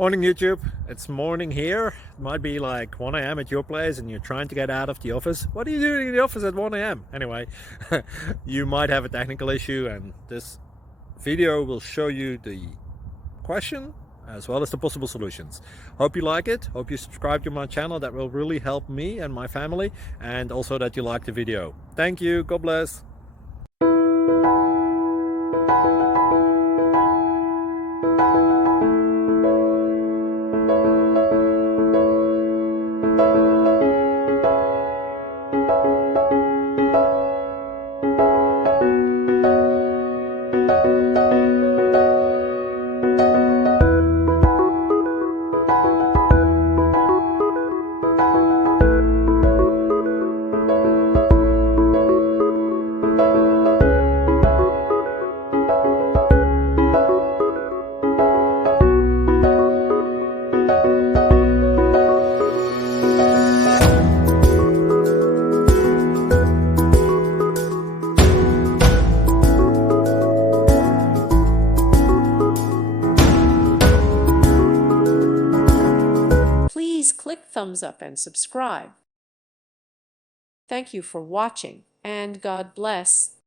Morning YouTube, it's morning here. It might be like 1 a.m. at your place and you're trying to get out of the office. What are you doing in the office at 1 a.m.? Anyway, you might have a technical issue and this video will show you the question as well as the possible solutions. Hope you like it, hope you subscribe to my channel. That will really help me and my family, and also that you like the video. Thank you, God bless. Please click thumbs up and subscribe. Thank you for watching, and God bless.